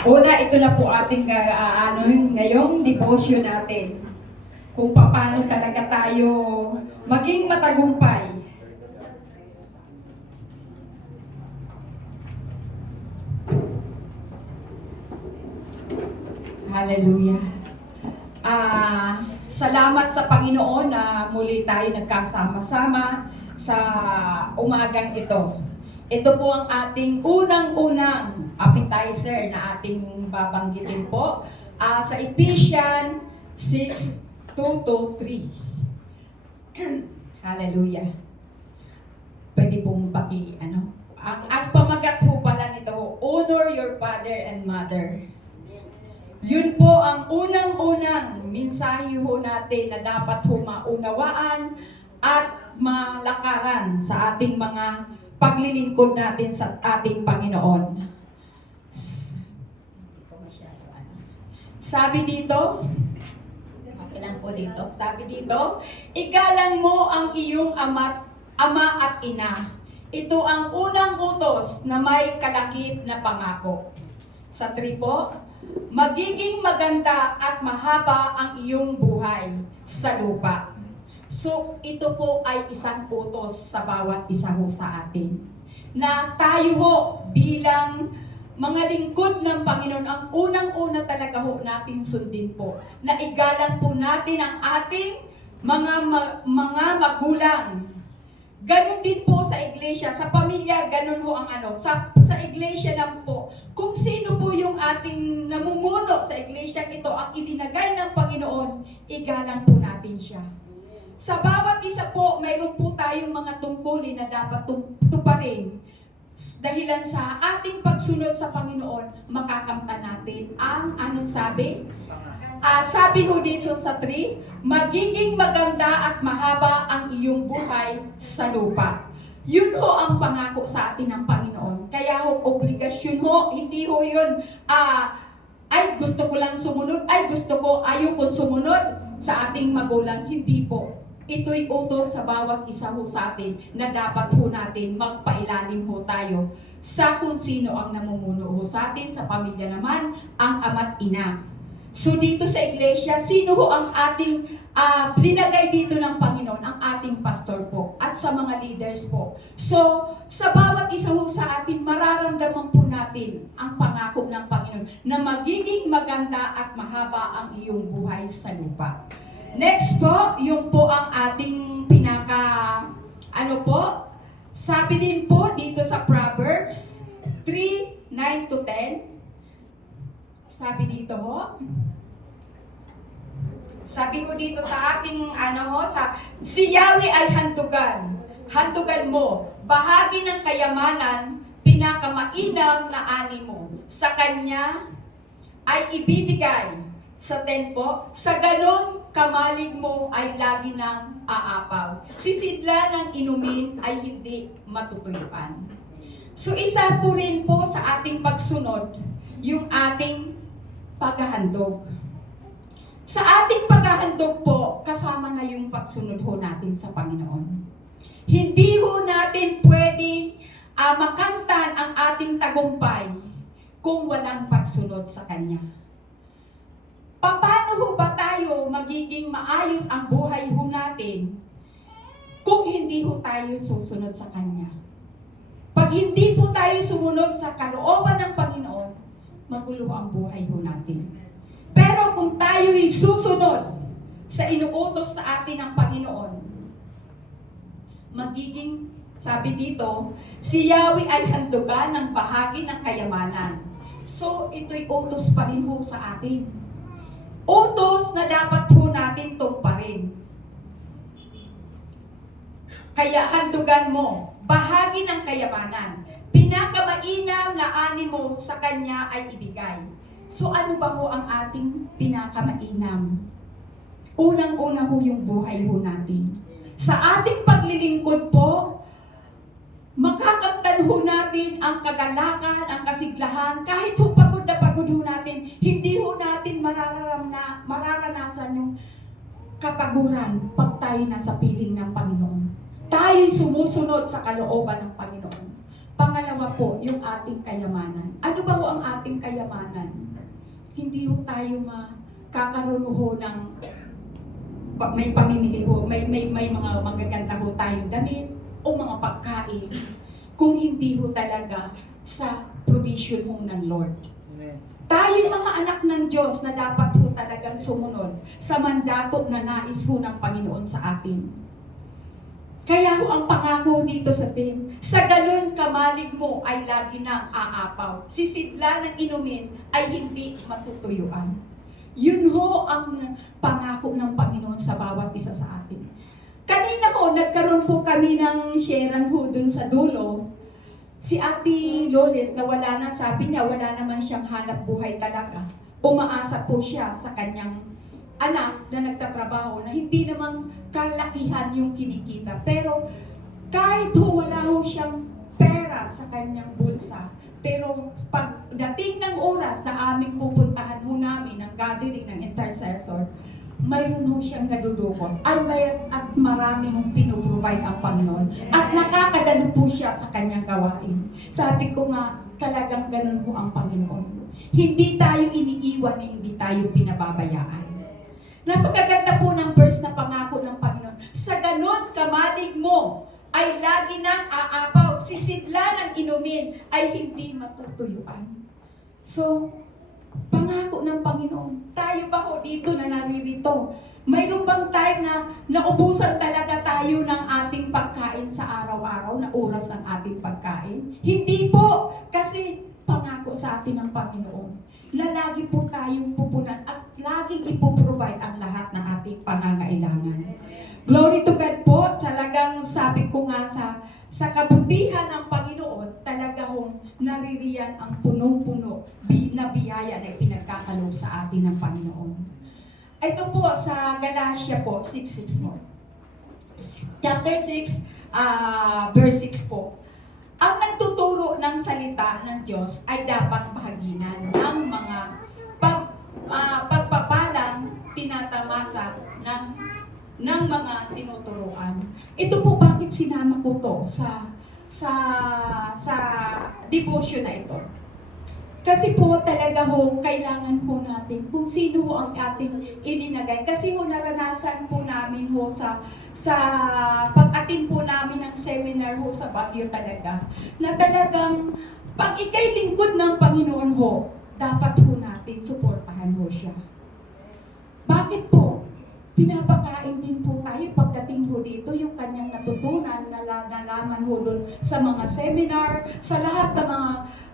Una, ito na po ating ngayong devotion natin. Kung paano talaga tayo maging matagumpay. Hallelujah. Salamat sa Panginoon na muli tayo nagkasama-sama sa umagang ito. Ito po ang ating unang-unang appetizer na ating babanggitin po sa Ephesians 6:2-3. Hallelujah. Pwede pong ang pamagat po pala nito, honor your father and mother. Yun po ang unang-unang mensahe ho natin na dapat ho maunawaan at malakaran sa ating mga paglilingkod natin sa ating Panginoon. Sabi dito, okay lang po dito, sabi dito, igalang mo ang iyong ama at ina. Ito ang unang utos na may kalakip na pangako. Sa 3 po, magiging maganda at mahaba ang iyong buhay sa lupa. So, ito po ay isang utos sa bawat isa ho sa atin. Na tayo ho bilang mga lingkod ng Panginoon, ang unang-una talaga ho natin sundin po. Na igalang po natin ang ating mga magulang. Ganon din po sa iglesia, sa pamilya, ganon ho ang sa iglesia lang po. Kung sino po yung ating namumuno sa iglesia ito, ang ibinagay ng Panginoon, igalang po natin siya. Sa bawat isa po, mayroon po tayong mga tungkulin na dapat tuparin. Dahilan sa ating pagsunod sa Panginoon, makakamtan natin ang sabi? Sabi ho dito sa 3, magiging maganda at mahaba ang iyong buhay sa lupa. Yun ho ang pangako sa atin ng Panginoon. Kaya ho, obligasyon ho, hindi ho yun, ay gusto ko lang sumunod, ayaw ko sumunod sa ating magulang. Hindi po. Ito'y utos sa bawat isa ho sa atin na dapat ho natin magpailalim ho tayo sa kung sino ang namumuno ho sa atin, sa pamilya naman, ang ama't ina. So dito sa iglesia, sino ho ang ating linagay dito ng Panginoon? Ang ating pastor po at sa mga leaders po. So sa bawat isa ho sa atin, mararamdaman po natin ang pangako ng Panginoon na magiging maganda at mahaba ang iyong buhay sa lupa. Next po, yung po ang ating sabi din po dito sa Proverbs 3:9-10. Sabi dito ho. Sabi ko dito sa ating si Yahweh ay hantugan. Hantugan mo, bahagi ng kayamanan, pinakamainam na ani mo. Sa kanya ay ibibigay. Sa 10 po, sa ganon kamalig mo ay lagi nang aapaw. Sisidla ng inumin ay hindi matutuyuan. So isa po rin po sa ating pagsunod, yung ating paghahandog. Sa ating paghahandog po, kasama na yung pagsunod ho natin sa Panginoon. Hindi ho natin pwedeng makamtan ang ating tagumpay kung walang pagsunod sa Kanya. Paano ho ba tayo magiging maayos ang buhay ho natin kung hindi ho tayo susunod sa Kanya? Pag hindi po tayo sumunod sa kalooban ng Panginoon, magulo ang buhay ho natin. Pero kung tayo'y susunod sa inuutos sa atin ng Panginoon, magiging, sabi dito, si Yahweh ay handugan ng bahagi ng kayamanan. So, ito'y utos pa rin ho sa atin. Utos na dapat ho natin tumparin. Kaya handugan mo, bahagi ng kayamanan. Pinakamainam na ani mo sa Kanya ay ibigay. So ano ba ho ang ating pinakamainam? Unang-una ho yung buhay ho natin. Sa ating paglilingkod po, makakamtan ho natin ang kagalakan, ang kasiglahan, kahit ho pagod na pagod ho natin, hindi ho natin mararanasan yung kapaguran pag tayo nasa piling ng Panginoon. Tayo'y sumusunod sa kalooban ng Panginoon. Pangalawa po, yung ating kayamanan. Ano ba ho ang ating kayamanan? Hindi ho tayo makakaroon ho ng may pamimili ho, may mga magaganda ho tayong damit o mga pagkain kung hindi ho talaga sa provision ho ng Lord. Amen. Tayo mga anak ng Diyos na dapat ho talagang sumunod sa mandato na nais ho ng Panginoon sa atin. Kaya ho ang pangako dito sa atin, sa ganun kamalig mo ay lagi nang aapaw. Sisidla ng inumin ay hindi matutuyuan. Yun ho ang pangako ng Panginoon sa bawat isa sa atin. Kanina ho, nagkaroon po kami ng sharean ho dun sa dulo. Si Ate Lolit na wala na, sabi niya, wala naman siyang hanap buhay talaga. Umaasa po siya sa kanyang anak na nagtatrabaho na hindi namang kalakihan yung kinikita. Pero kahit ho wala ho siyang pera sa kanyang bulsa, pero pagdating ng oras na aming pupuntahan ho namin ng gathering ng intercessor, mayroon ho siyang nadudukot at marami hong pinuprovide ang Panginoon at nakakadalo po siya sa kanyang gawain. Sabi ko nga, talagang ganun po ang Panginoon. Hindi tayo iniiwan, hindi tayo pinababayaan. Napakaganda po ng verse na pangako ng Panginoon. Sa ganun kamalig mo ay lagi nang aapaw, sisidla ng inumin ay hindi matutuyuan. So, pangako ng Panginoon. Tayo ba ho dito na naririto? Mayroon bang time na naubusan talaga tayo ng ating pagkain sa araw-araw, na oras ng ating pagkain? Hindi po, kasi pangako sa atin ng Panginoon na lagi po tayong pupunan at laging ipoprovide ang lahat ng ating pangangailangan. Glory to God po, talagang sabi ko nga sa kabutihan ng Panginoon, talaga hong naririyan ang punong-puno na biyaya na ipinagkakalob sa atin ng Panginoon. Ito po sa Galatia po, 6:6 mo. Chapter 6, verse 6 po. Ang nagtuturo ng salita ng Diyos ay dapat bahaginan ng mga pagpapalang tinatamasa ng mga tinuturuan. Ito po bakit sinama ko to sa devotion na ito. Kasi po talaga ho, kailangan po natin kung sino ho ang ating ininagay. Kasi ho, naranasan po namin ho sa pag-attend po namin ng seminar ho sa Baguio talaga, na talagang pag ikay lingkod ng Panginoon ho, dapat ho natin suportahan ho siya. Bakit po? Pinapakain din po tayo pagdating ho dito, yung kanyang natutunan, nalaman ho doon sa mga seminar, sa lahat ng mga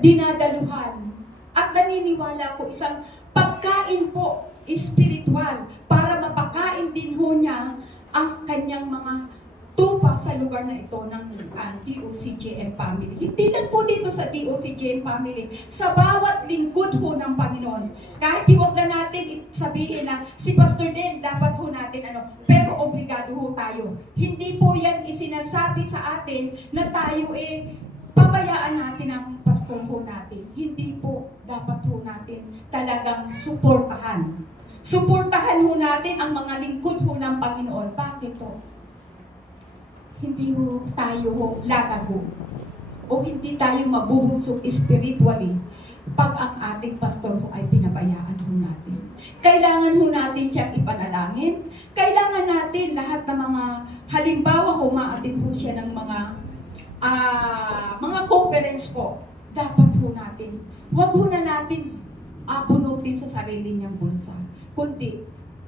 dinadaluhan. At naniniwala ko isang pagkain po, spiritual, para mapakain din ho niya ang kanyang mga tupa sa lugar na ito ng DOCJM family. Hindi lang po dito sa DOCJM family, sa bawat lingkod ho ng Panginoon. Kahit huwag na natin sabihin na si Pastor din, dapat ho natin pero obligado ho tayo. Hindi po yan isinasabi sa atin na tayo pabayaan natin ang pastor ho natin. Hindi po, dapat ho natin talagang suportahan. Suportahan ho natin ang mga lingkod ho ng Panginoon. Bakit to? Hindi ho tayo ho lalago o hindi tayo mabuhusog spiritually pag ang ating pastor ho ay pinabayaan ho natin. Kailangan ho natin siyang ipanalangin. Kailangan natin lahat ng mga halimbawa ho, ma-attend ho siya ng mga conference po. Dapat ho natin, wag ho na natin bunutin sa sarili niyang bulsa, kundi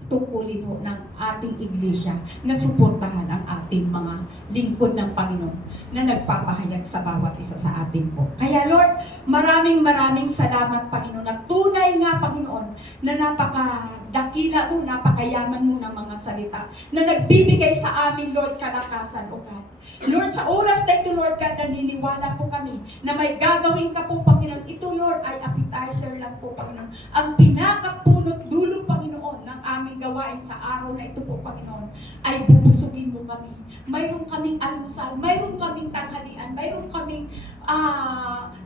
tungkulin ho ng ating iglesia na suportahan ang ating mga lingkod ng Panginoon na nagpapahayag sa bawat isa sa atin po. Kaya Lord, maraming salamat Panginoon na tunay nga Panginoon na napakadakila mo, napakayaman mo ng mga salita na nagbibigay sa amin Lord kalakasan o God. Lord, sa oras na ito, Lord God, naniniwala po kami na may gagawin ka po, Panginoon. Ito, Lord, ay appetizer lang po, Panginoon. Ang pinakapunot dulo, Panginoon, ng aming gawain sa araw na ito po, Panginoon, ay bubusugin mo kami. Mayroon kaming almusal, mayroon kaming tanghalian, mayroon kaming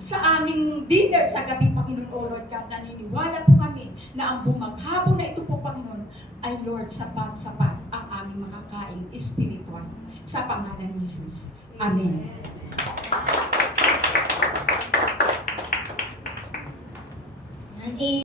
sa aming dinner sa gabi, Panginoon, O Lord God, naniniwala po kami na ang bumaghapon na ito po, Panginoon, ay Lord, sapat-sapat ang aming makakain spiritual. Sa pangalan ni Jesus. Amen. An